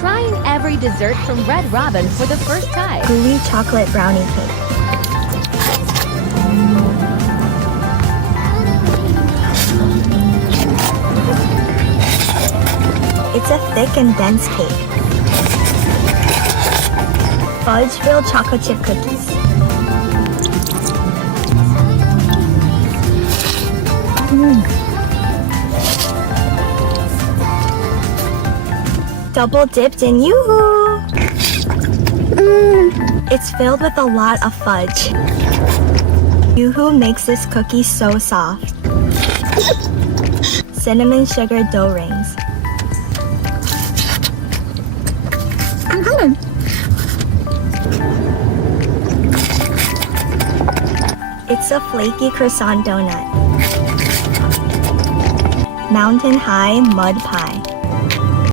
Trying every dessert from Red Robin for the first time. Gooey chocolate brownie cake. It's a thick and dense cake. Fudge-filled chocolate chip cookies. Double dipped in Yoo-hoo! It's filled with a lot of fudge. Yoo-hoo makes this cookie so soft. Cinnamon sugar dough rings. It's a flaky croissant donut. Mountain High Mud Pie.